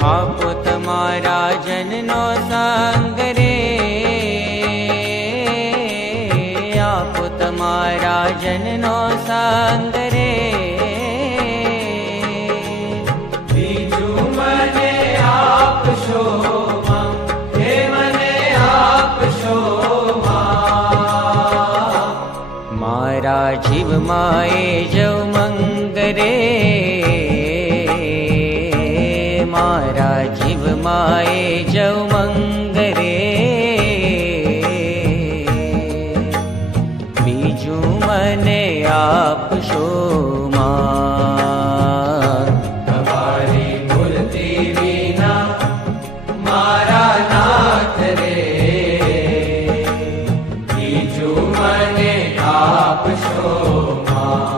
આપો તમારા જનનો સંગ રે, આપો તમારા જનનો સંગ રે, બીજું મને આપશો માં, હે મને આપશો માં. મારા જીવમાં એ જવ મંગ રે, મારા જીવમાં એ જવ મંગ રે, બીજું મને આપશો માં. તમારી મૂર્તિ વિના મારા નાથ રે, બીજું મને આપશો માં.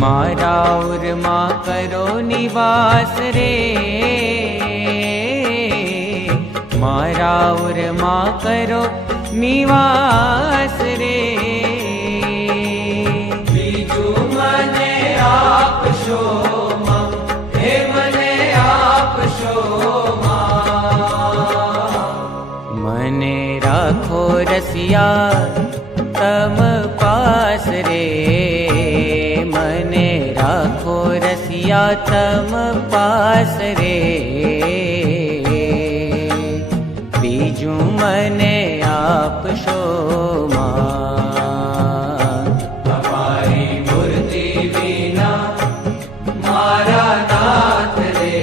મારા ઉરમાં કરો નિવાસ રે, મારા ઉરમાં કરો નિવાસ રે, બીજું મને આપશો માં, હે મને આપશો માં. મને રાખો રસિયા તમ પાસ રે, મને રાખો રસિયા તમ પાસ રે, બીજું મને આપશો માં. તમારી મૂર્તિ વિના મારા નાથ રે,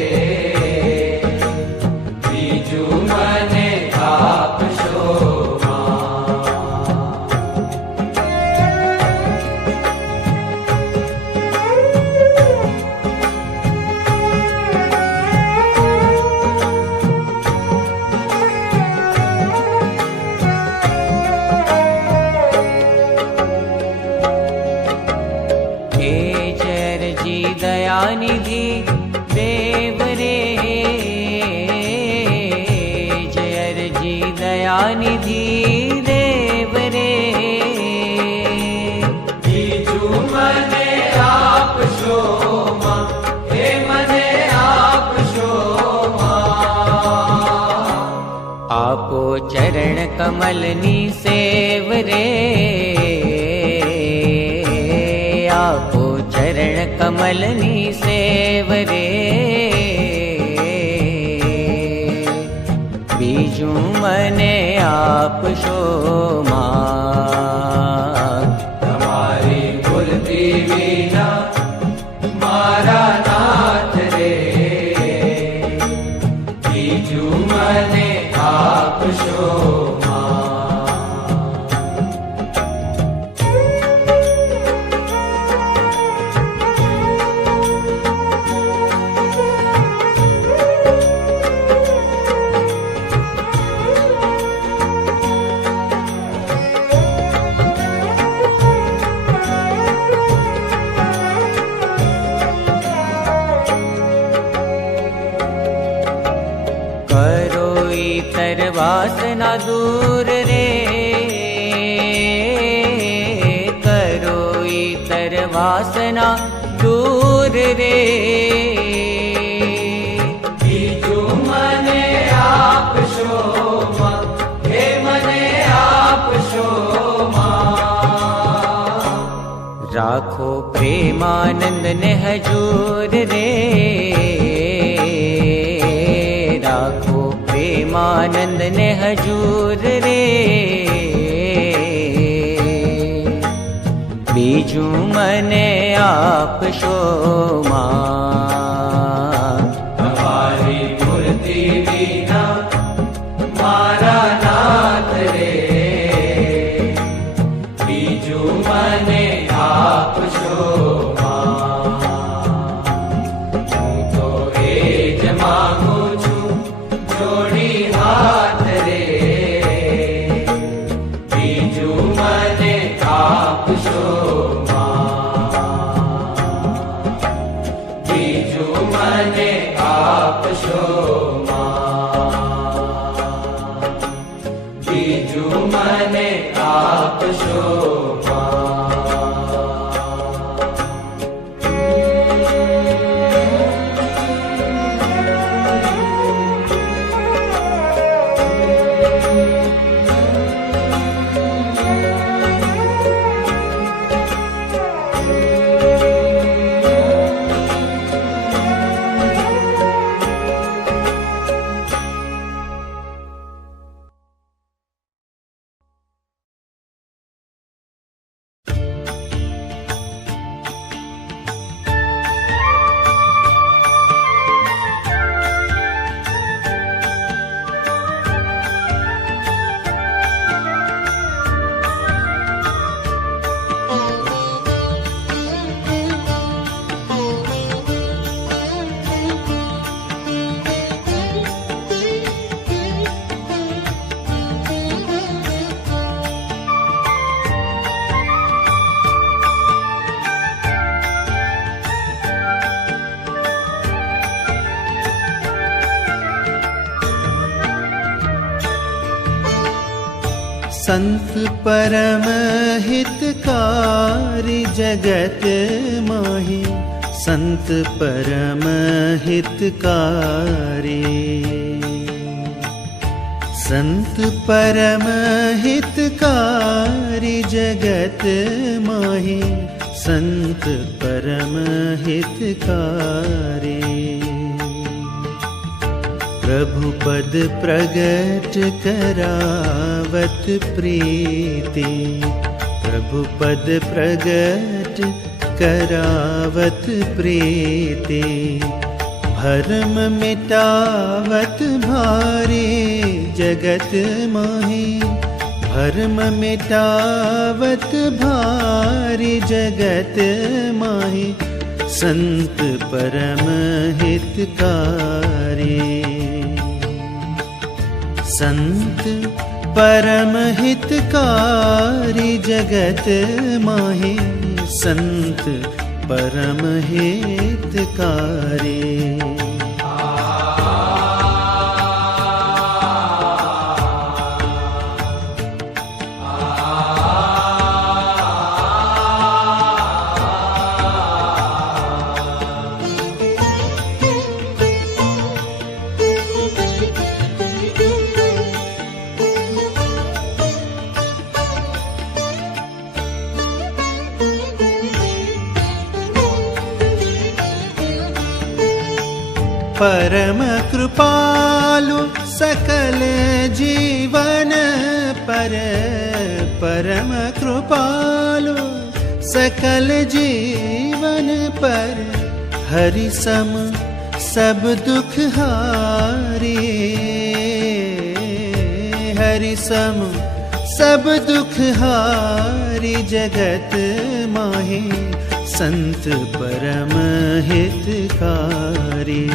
બીજું મને આપશો માં. હે જરજી દયાનિધિ દેવ રે, જરજી દયાનિધિ દેવ રે, બીજું મને આપશો માં, હે મને આપશો માં. આપો ચરણ કમલની સેવ રે, આપો ચરણ કમલની સેવ રે, બીજું મને આપશો માં. તમારી મૂર્તિ વિના મારા નાથ રે, બીજું મને આપશો માં. કરો ઈતર વાસના દૂર રે, કરો ઈતર વાસના દૂર રે, બીજું મને આપશો માં, હે મને આપશો માં. રાખો પ્રેમાનંદ ને હજૂર રે, રાખો પ્રેમાનંદ ને હજૂર રે, બીજું મને આપશો માં. તમારી મૂર્તિ વિના મારા નાથ રે, બીજું મને આપશો માં. હું તો એ જ માંગુ છું, જોડી હાથ રે, बीजू मने आपशो संत परम हितकारी जगत माहि, संत परम हितकारी। संत परम हितकारी जगत माहि, संत परम हितकारी। प्रभु पद प्रगट करावत प्रीति, प्रभु पद प्रगट करावत प्रीति। भरम मिटावत भारी जगत माहि, भरम मिटावत भारी जगत माहि, संत परम हितकारी। संत परम हितकारी जगत माहि, संत परम हितकारी। परम कृपालु सकल जीवन पर, परम कृपालु सकल जीवन पर। हरि सम सब दुख हारी, हरि सम सब दुख हारी जगत माहि, संत परम हितकारी।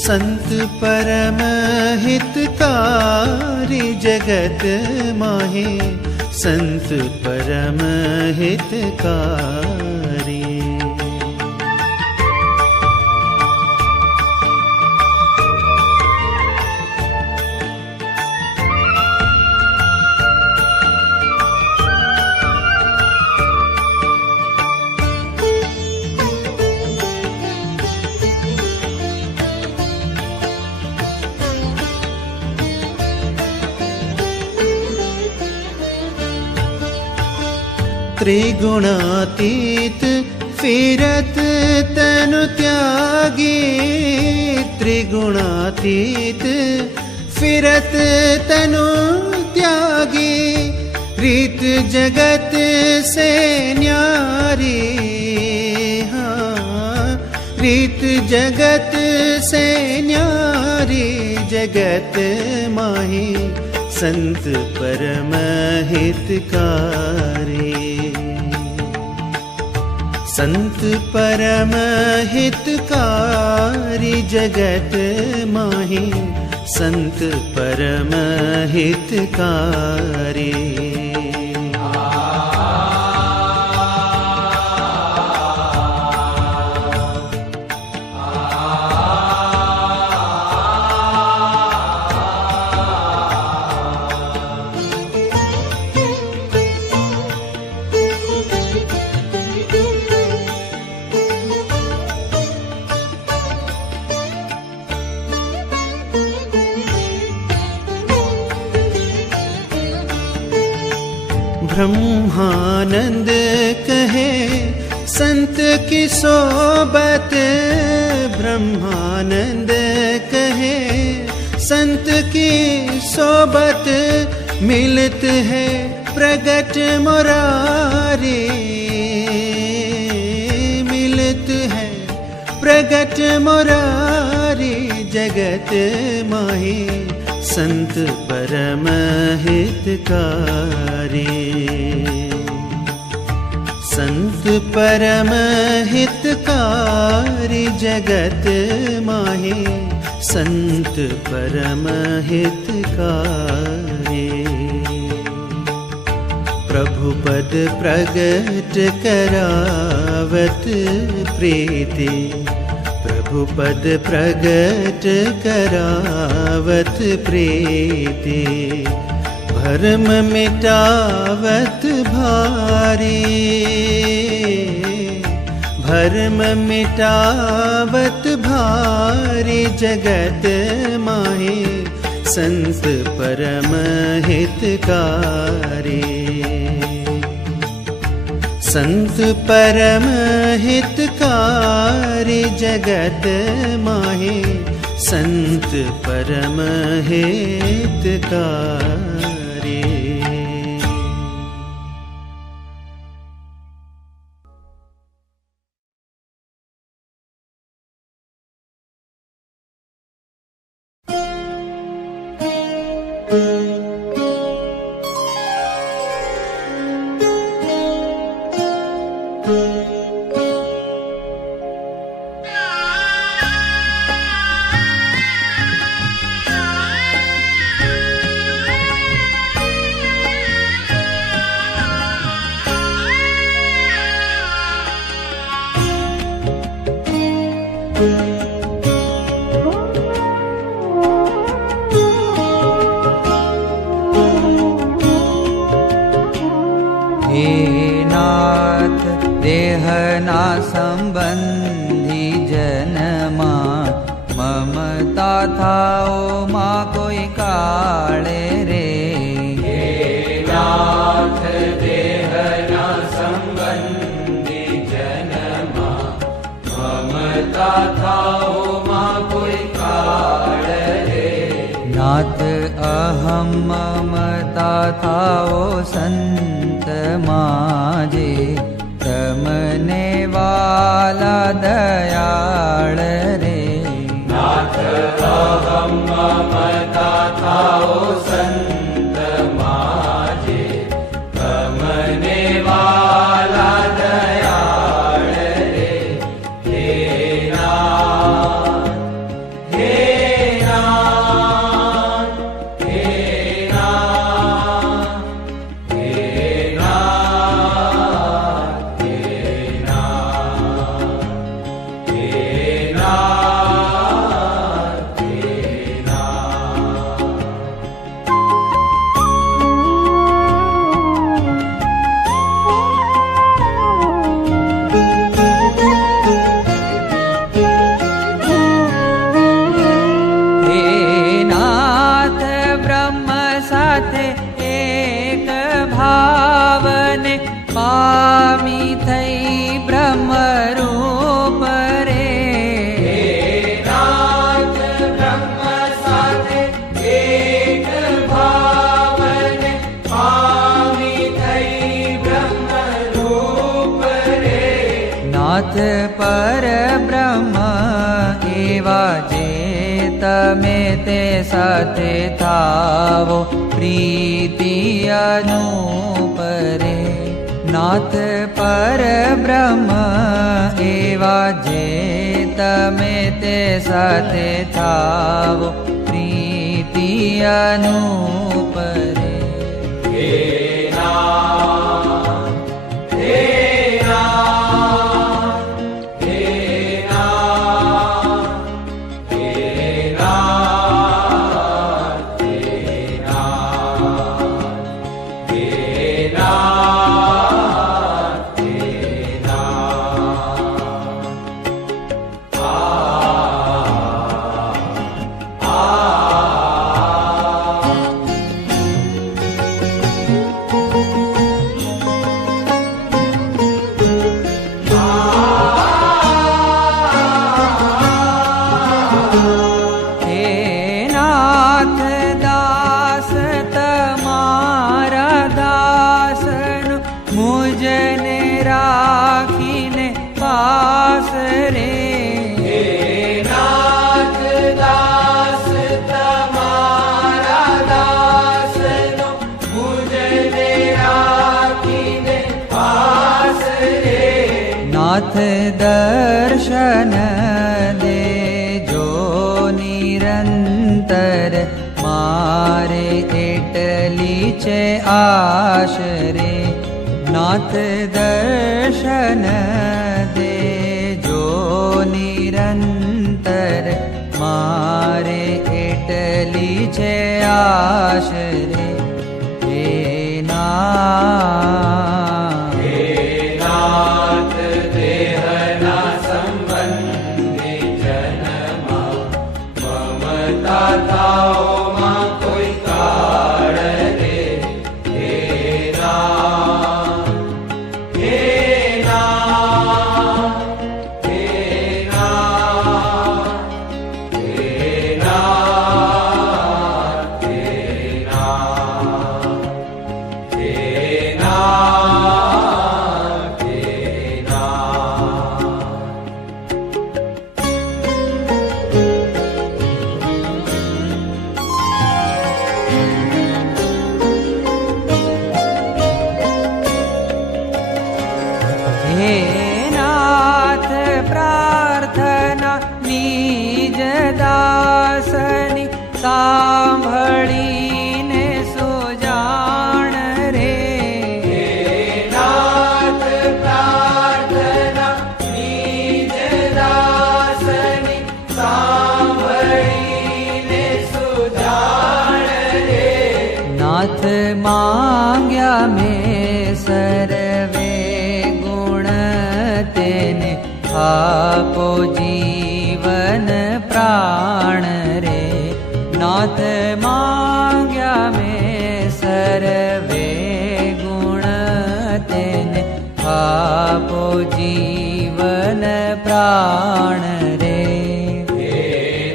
संत परम हितकारी जगत माहि, संत परम हितकारी। त्रिगुणातीत फिरत तनु त्यागी, त्रिगुणातीत फिरत तनु त्यागी। रीत जगत से न्यारी, हाँ रीत जगत से न्यारी जगत माहि, संत परम हितकारी। संत परम हितकारी जगत माहि, संत परम हितकारी। ब्रह्मानंद कहे संत की सोबत, ब्रह्मानंद कहे संत की सोबत, मिलत है प्रगट मुरारी, मिलत है प्रगट मुरारी, जगत माही संत परम हितकारी, संत परम हितकारी, जगत माही संत परम हितकारी। प्रभु पद प्रगट करावत प्रीति, प्रभु पद प्रगट करावत प्रीति, भरम मिटावत भारी, भरम मिटावत भारी, जगत माही संत परम हितकारी, संत परम हितकारी, जगत माही संत परम हितकारी। देहना संबंधी जनमा ममता थाओ माँ कोई काले रे, हे नाथ देहना संबंधी जनमा ममता थाओ माँ कोई काले रे, नाथ अहम ममता थाओ संत माजे, तमने वाला दयाल रे, नाथ अहम ममता थाओ संत माजे, तमने वाला दयाल रे, हे नाथ, हे नाथ, हे नाथ, हे नाथ, पामी थई ब्रह्म रूप रे, हे नाथ ब्रह्म साथे एक भावन, पामी थई ब्रह्म रूप रे, नाथ पर ब्रह्म एवा जे तमे ते साथे थावो प्रीति अनूप रे, नाथ पर ब्रह्म एवा जे तमे ते साथे थावो प्रीति अनूप रे, हे नाथ, हे नाथ, हे नाथ, हे नाथ, हे नाथ, हे नाथ, हे नाथ, नाथ दर्शन देजो निरंतर मारे एटली छे आश रे नाथ दर्शन देजो निरंतर मारे एटली छे आश रे हे नाथ देहना संबंधी जनमा ममता थाओ मां कोई काळ रे हे नाथ हे नाथ हे नाथ हे नाथ हे नाथ हे नाथ हे नाथ हे नाथ प्रार्थना निज दासनी सांभळीने सुजाण रे हे नाथ प्रार्थना निज दासनी सांभळीने सुजाण रे नाथ मांग्या में सर्वे गुण तेने आपो जीवन प्राण रे नाथ मांग्या में सर्वे गुण तेने आपो जीवन प्राण रे हे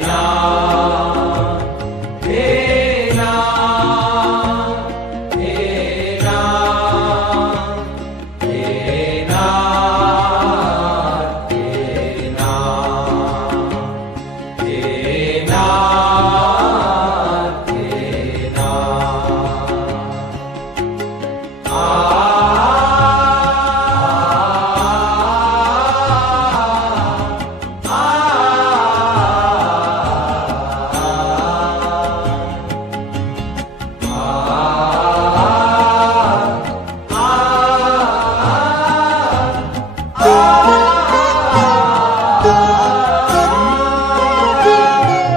नाथ हे नाथ हे नाथ हे नाथ हे नाथ हे नाथ हे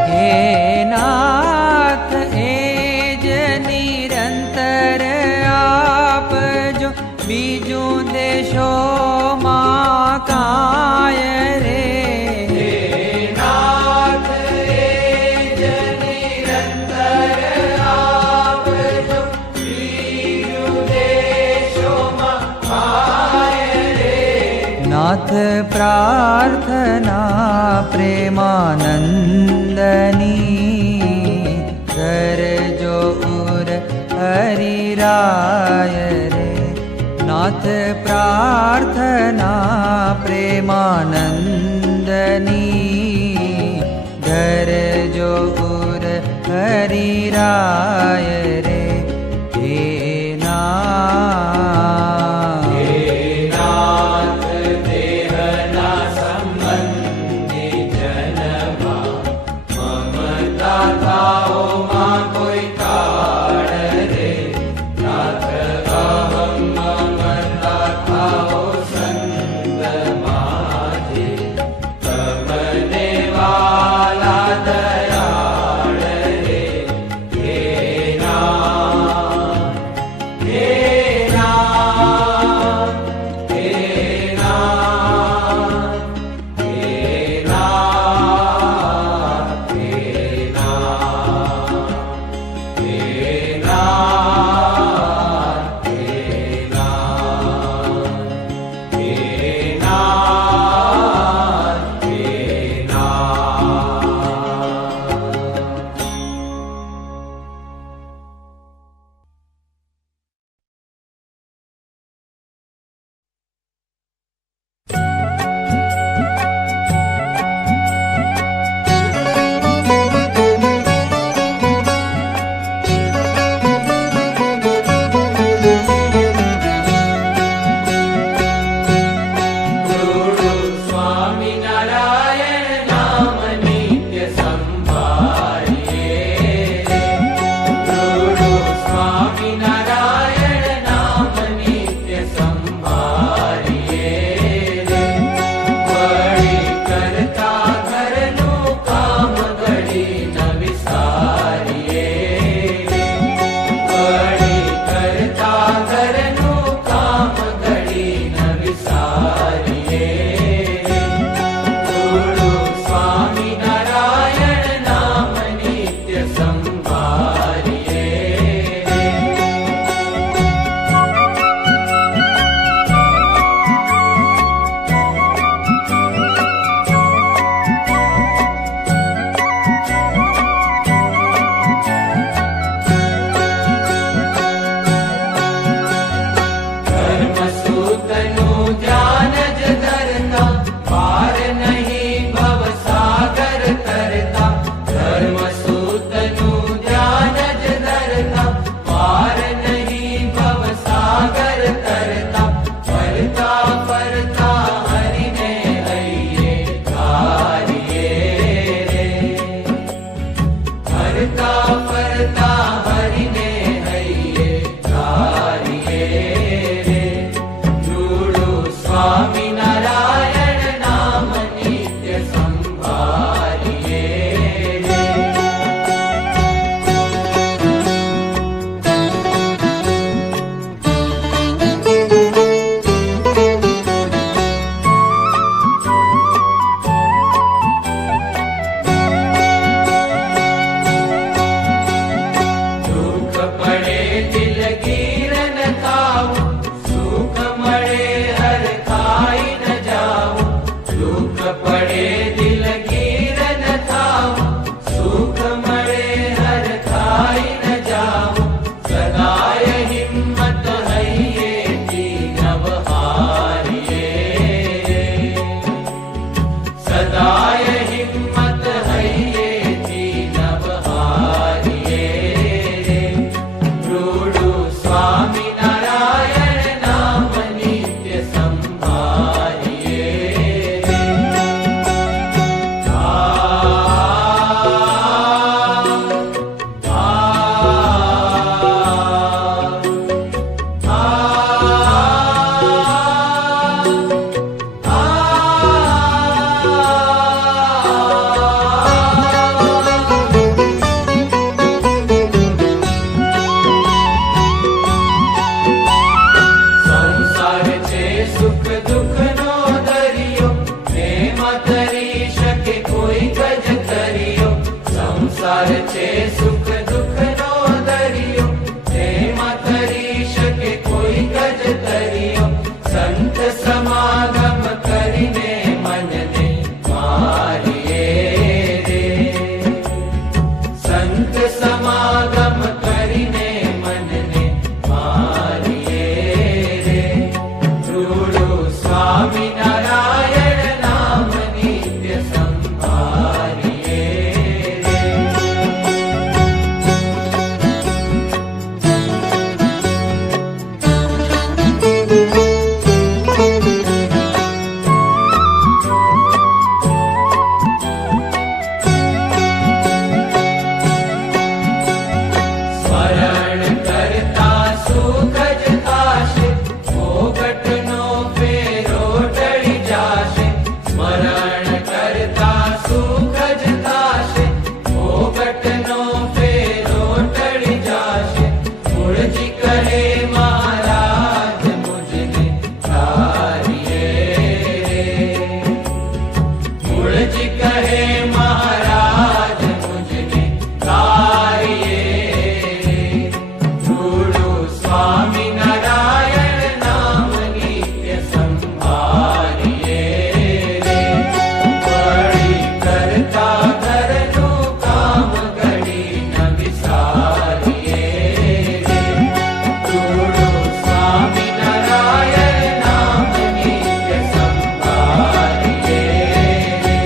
हे नाथ एज निरंतर आप जो बीजू देशो मां काय रे हे नाथ एज निरंतर आप जो बीजू देशों आए रे नाथ प्रार्थना प्रेमानंदनी कर जो उर हरिराय रे नाथ प्रार्थना प्रेमानंदनी धर जो उर हरिराय रे हे नाथ नाथ देहना संबंधी जनमा ममता थाओ मां कोई काळ रे नाथ अहं ममता थाओ संग माझे तमने वाला दयाळ रे हे नाथ પડે દિલગીર ન થાવું, સુખ મળે હર ખાઈ ન જાવું. દુઃખ પડે દિલગીર ન થાવું, સુખ મળે હર ખાઈ ન જાવું. સદાય હિંમત હૈયેથી નવહારીએ, સદાય હિંમત હૈયેથી નવહારીએ. રૂડું સ્વામિનારાયણ નામ નિત્ય સંભાળીએ. સંસાર છે સુખ દુઃખનો દરિયો, તેમાં તરી શકે કોઈ ગજ કર્યો. સંસાર છે સુખ દુઃખનો દરિયો, તેમાં તરી શકે કોઈ ગજ તરિયો. સંત સમાગમ કરીને મનને મારીએ રે, સંત સમાગમ કરીને મનને મારીએ રે. રૂડું સ્વામિનારાયણ નામ નિત્ય સંભાળીએ રે. સ્મરણ કરતા સુખ જ થાશે, મોગટનો ફેરો ટળી જાશે. સ્મરણ કરતા સુખ જ થાશે, મોગટનો ફેરો ટળી જાશે. મૂળજી કહે મહારાજ મુજને ધારીએ રે, મૂળજી કહે મહારાજ મુજને ધારીએ રે. રૂડું સ્વામિનારાયણ નામ નિત્ય સંભાળીએ રે. પડી કરતા ઘરનું કામ ઘડી ન વિસારીએ રે. રૂડું સ્વામિનારાયણ નામ નિત્ય સંભાળીએ રે.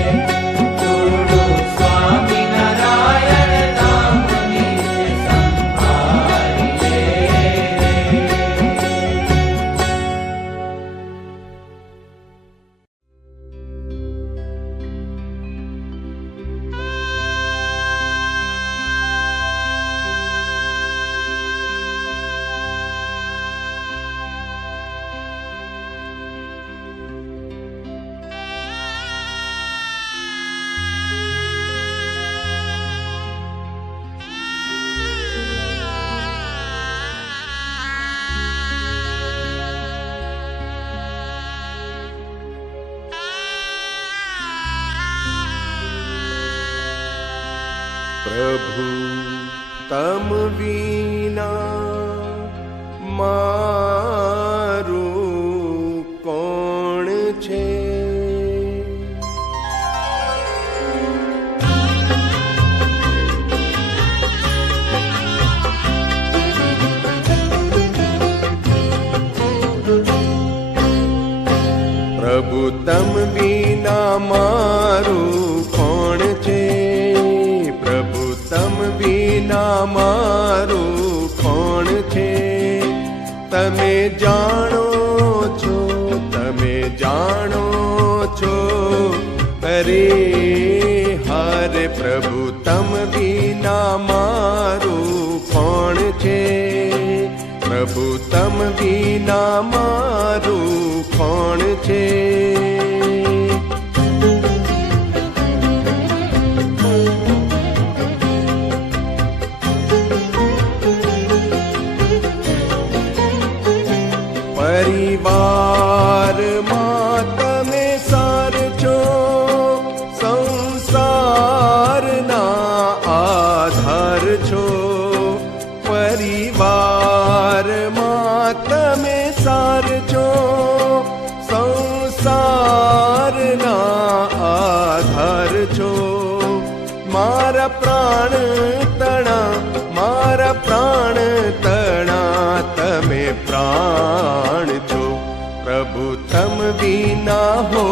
રૂડું સ્વામિનારાયણ નામ નિત્ય સંભાળીએ રે. પ્રભુ તમ વિના મારું કોણ છે? પ્રભુ તમ વિના મારું કોણ છે? પ્રભુ તમ વિના મારું કોણ છે? તમે જાણો છો, તમે જાણો છો. અરે હારે પ્રભુ તમ વિના મારું કોણ છે? પ્રભુ તમ વિના મારું કોણ છે? પરિવારમાં તમે સાર છો, સંસારના આધાર છો. પરિવાર પરિવારમાં તમે સાર છો, સંસારના આધાર છો. મારા પ્રાણ તણા તમે પ્રાણ છો. પ્રભુ તમ વિના હો,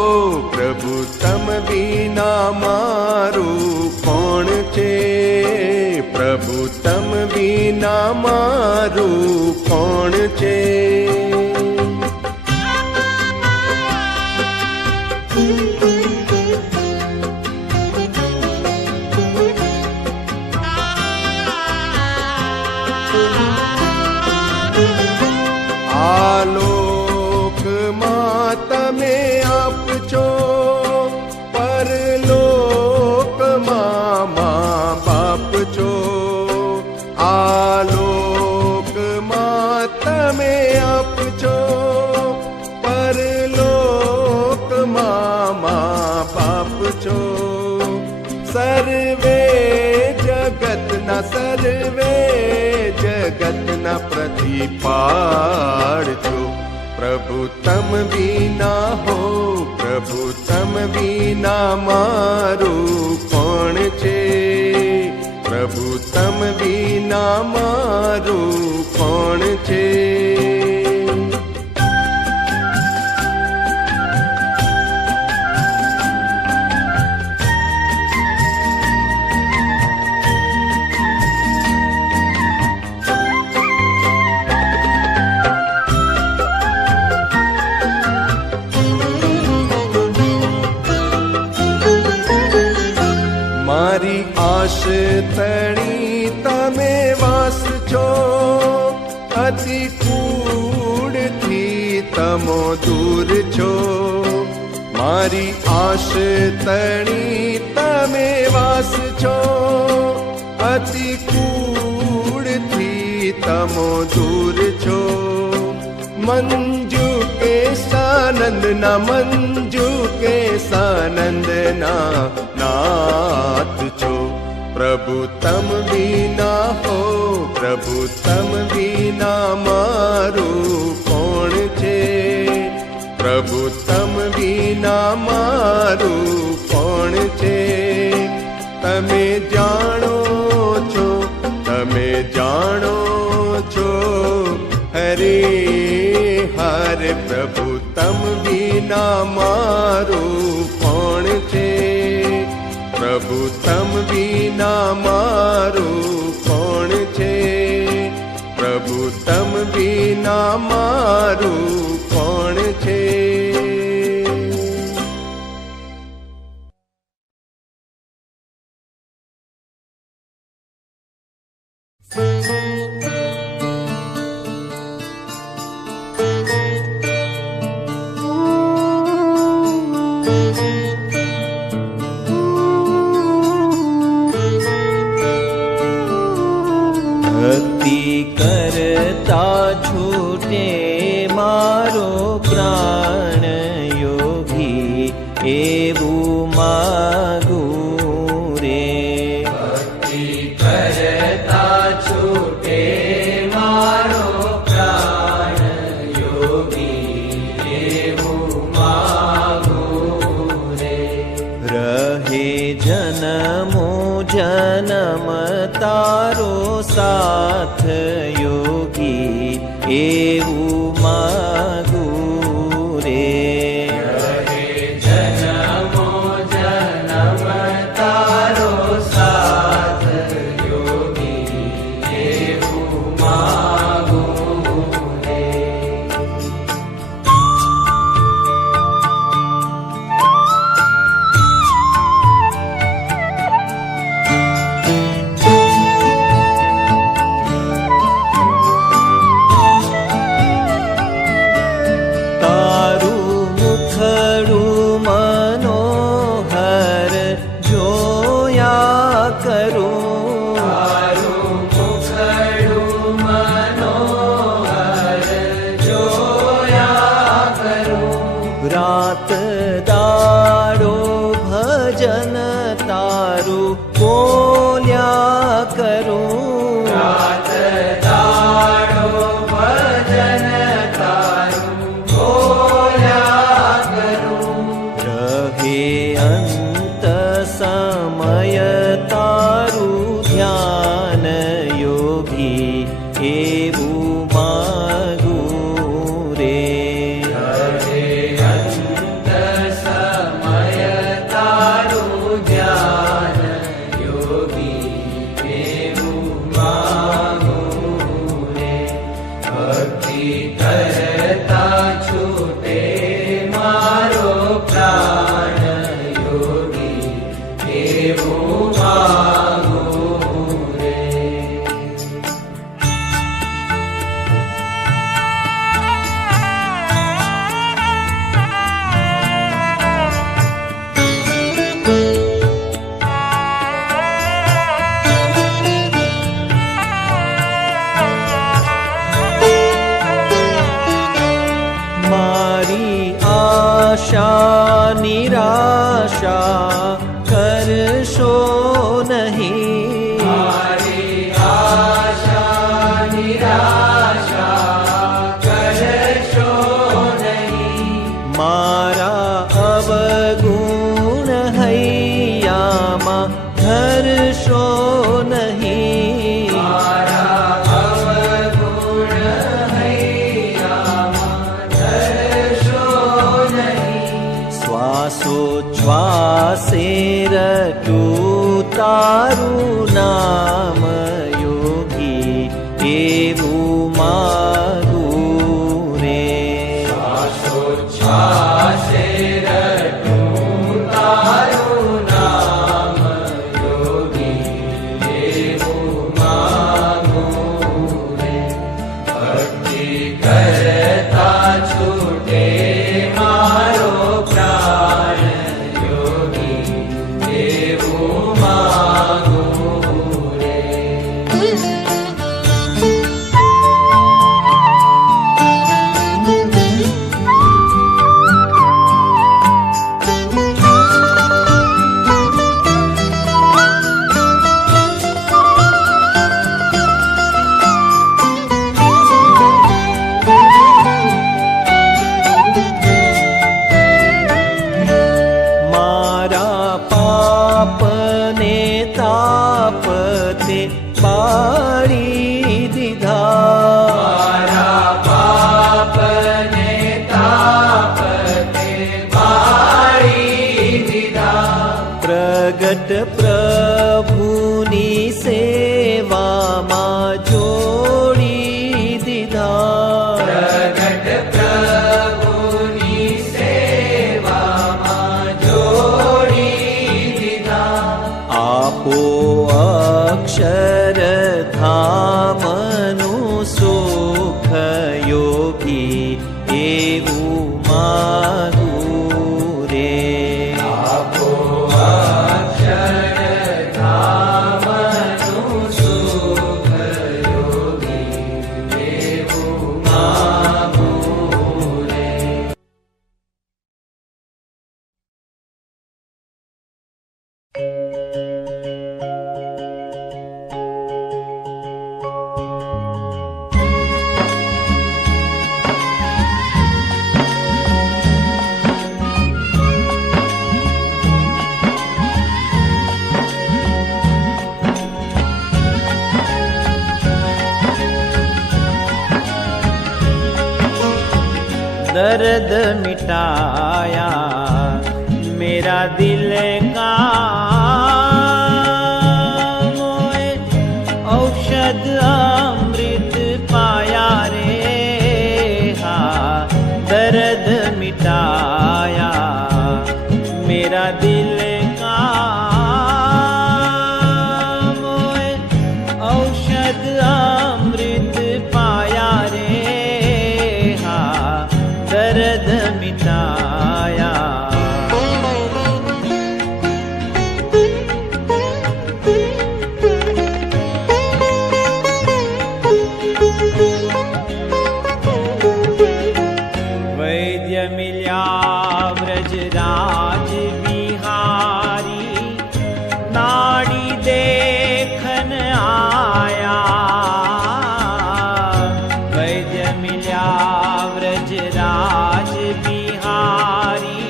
પ્રભુ તમ વિના મારું કોણ છે? પ્રભુ તમ વિના મારું કોણ છે? આલોકમાં તમે આપજો, પરલોકમાં મા બાપ છો. આલોકમાં તમે આપજો, પરલોકમાં મા બાપ છો. સર્વે જગતના પ્રતિપાળ છો. પ્રભુ તમ વિના હો, પ્રભુ તમ વિના મારું કોણ છે? પ્રભુ તમ વિના મારું કોણ છે? મારી આશ તણી તમે વાસ છો, અતિ કૂડથી તમો દૂર છો. મારી આશ તણી તમે વાસ છો, અતિ કૂડથી તમો દૂર છો. મંજુ કે સાનંદના નાથ છો. પ્રભુ તમ વિના હો, પ્રભુ તમ વિના મારું કોણ છે? પ્રભુ તમ વિના મારું કોણ છે? તમે જાણો છો હરે હરે. પ્રભુ તમ વિના મારું કોણ છે? પ્રભુ તમ વિના મારું કોણ છે? પ્રભુ તમ વિના મારું કોણ છે? ભક્તિ કરતા છૂટે મારો પ્રાણ યોગી, એવું માગું રે. ભક્તિ કરતા છૂટે મારો પ્રાણ યોગી, એવું માગું રે. રહે જન્મો જન્મ તારો સાથ યોગી, એવું માગું રે. રહે જન્મો જન્મ તારો સાથ યોગી, એવું માગું રે. રાત દાડો ભજન તારું બોલ્યા કરું. રાત દાડો એવું માગું રે. હરે અંત સમય તારું ધ્યાન યોગી એવું માગું રે. ભક્તિ કરતા છૂટે મારો પ્રાણ યોગી એવું માગું રે. મારી આશા નિરાશા કરશો નહીં. મારી આશા નિરાશા કરશો નહીં. મારા અવગુણ હૈયામાં ધરશો નહીં. મારા અવગુણ હૈયામાં ધરશો નહીં. શ્વાસોચ્છ્વાસે રટું તારું નામ યોગી એવું માગું રે. શ્વાસોચ્છ્વાસે રટું તારું નામ યોગી એવું માગું રે. ભક્તિ કરતા છૂટે મારો પ્રાણ યોગી એવું માગું રે. મારા પાપને તાપ તે બાળી દીધા. મારા પાપને તાપ તે બાળી દીધા. પ્રગટ પ્રભુની સેવામાં જોડી દીધા. પ્રગટ પ્રભુની સેવામાં જોડી દીધા. આપો અક્ષરધામનું સુખ યોગી એવું માગું રે. આપો અક્ષરધામનું સુખ યોગી એવું માગું રે. दर्द मिटाया मेरा दिल का मोए औषध अमृत पाया रे. हाँ दर्द मिटाया मेरा दिल का मोए औषध अमृत पाया रे. हाँ दर्द मिटाया. वैद्य मिल्या व्रजराज बिहारी नाड़ी देखन आया. वैद्य मिल्या व्रजराज बिहारी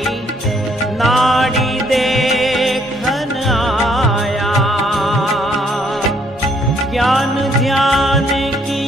नाड़ी देखन आया. ज्ञान ध्यान की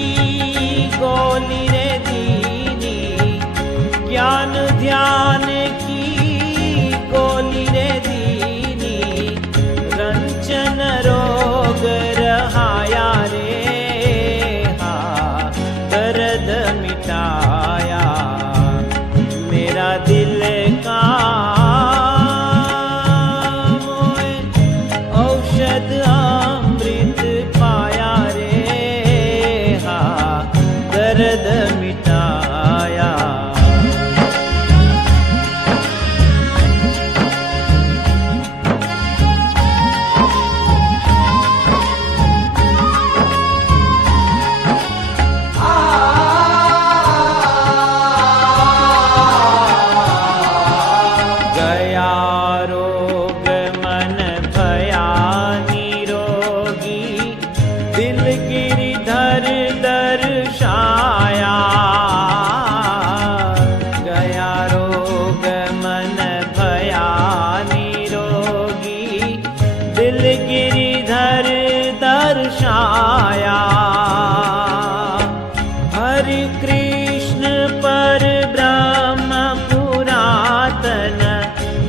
हरि कृष्ण पर ब्रह्म पुरातन,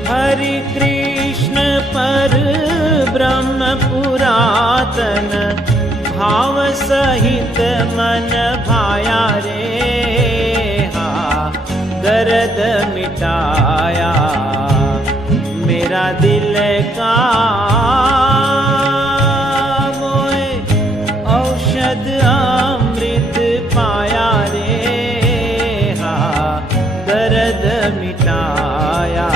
हरि कृष्ण पर ब्रह्म पुरातन, भाव सहित मन भाया रे, हा दर्द मिटाया मेरा दिल का, मोए औषध अमृत पाया रे, हा दर्द मिटाया।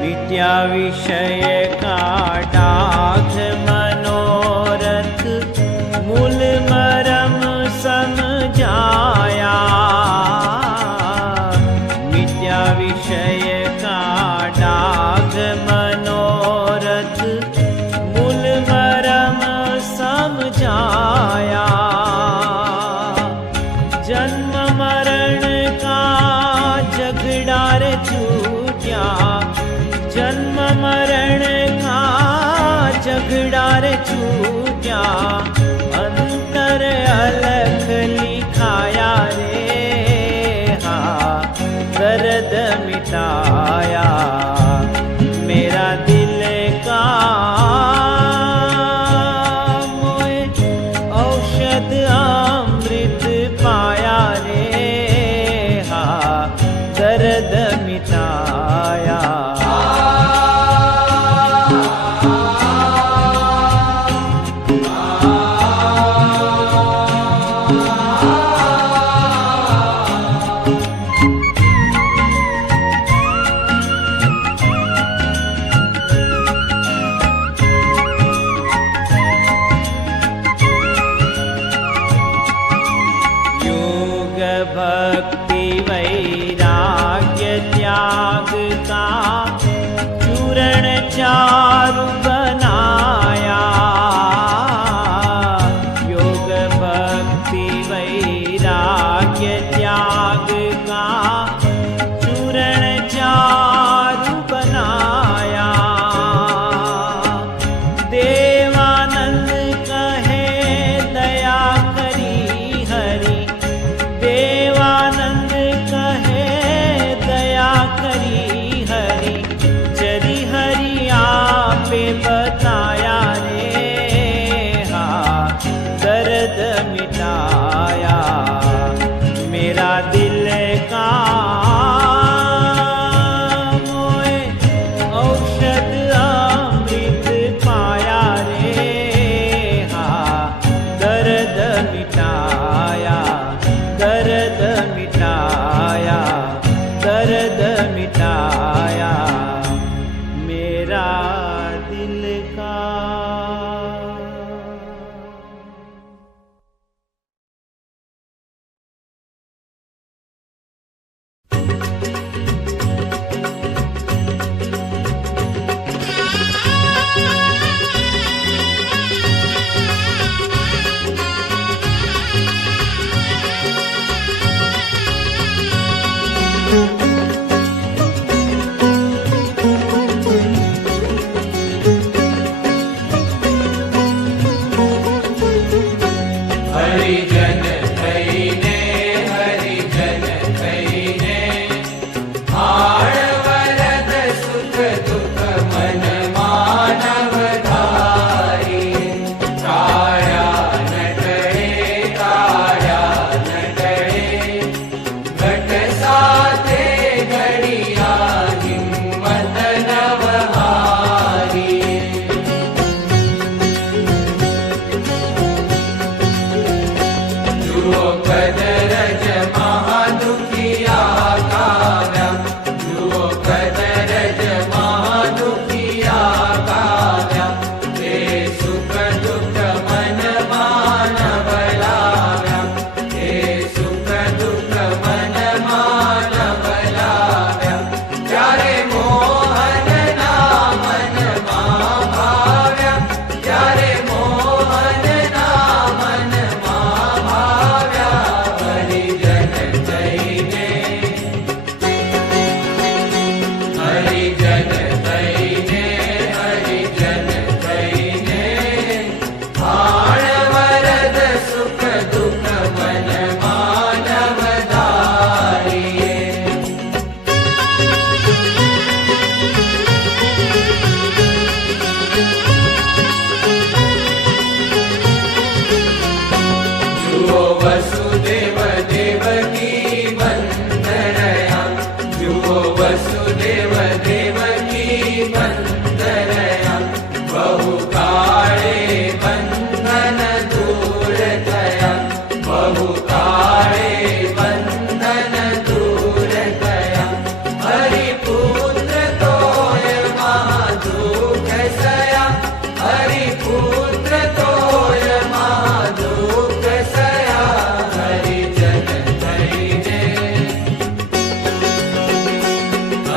मिट्या विषय का डाघ मनोरथ, मूल मरम समझाया, मिट्या विषय का डाघ मनोरथ, मूल मरम समझाया, जन्म मरण का झगड़ा रे छूटा, जन्म मरण का झगड़ा रे छूटा, अंतर अलख लिखाया रे, हा दर्द मिटाया मेरा दिल का, मोए औषध अमृत पाया रे, हा दर्द मिटाया। भक्ति वैराग्य त्याग का चूरण चारु बनाया, योग भक्ति वैराग्य त्याग का चूरण चारु बनाया, देवानंद कहे दया करी हरि, देवानंद कहे दया करी हरि, चरी हरि आपे बताया रे, हा दर्द मिटाया मेरा दिल का, मोए औषध अमृत पाया रे, हा दर्द मिटाया, दर्द मिटाया, दर्द मिटाया मेरा दिल का।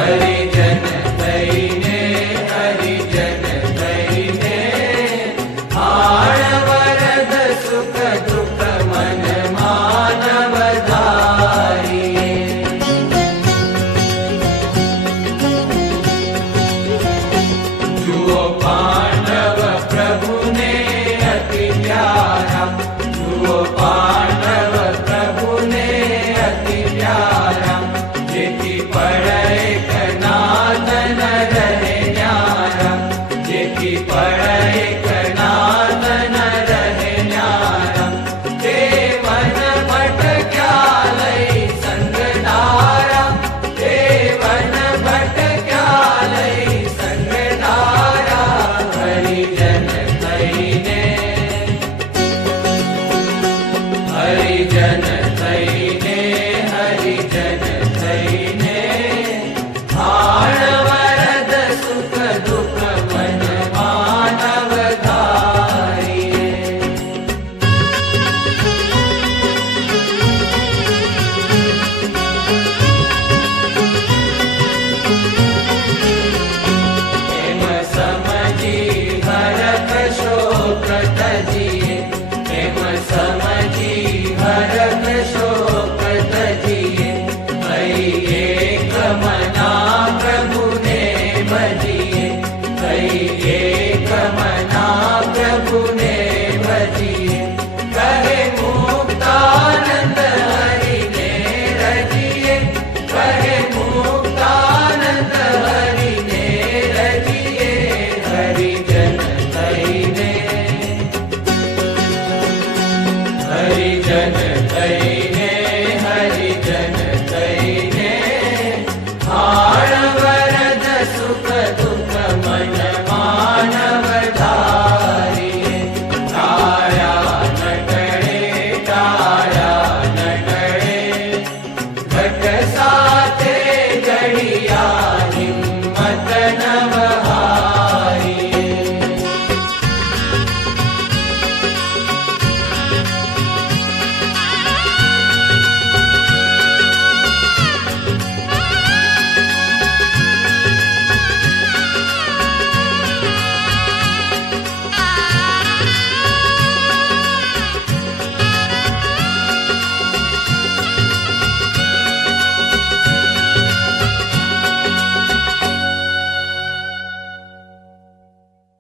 हरि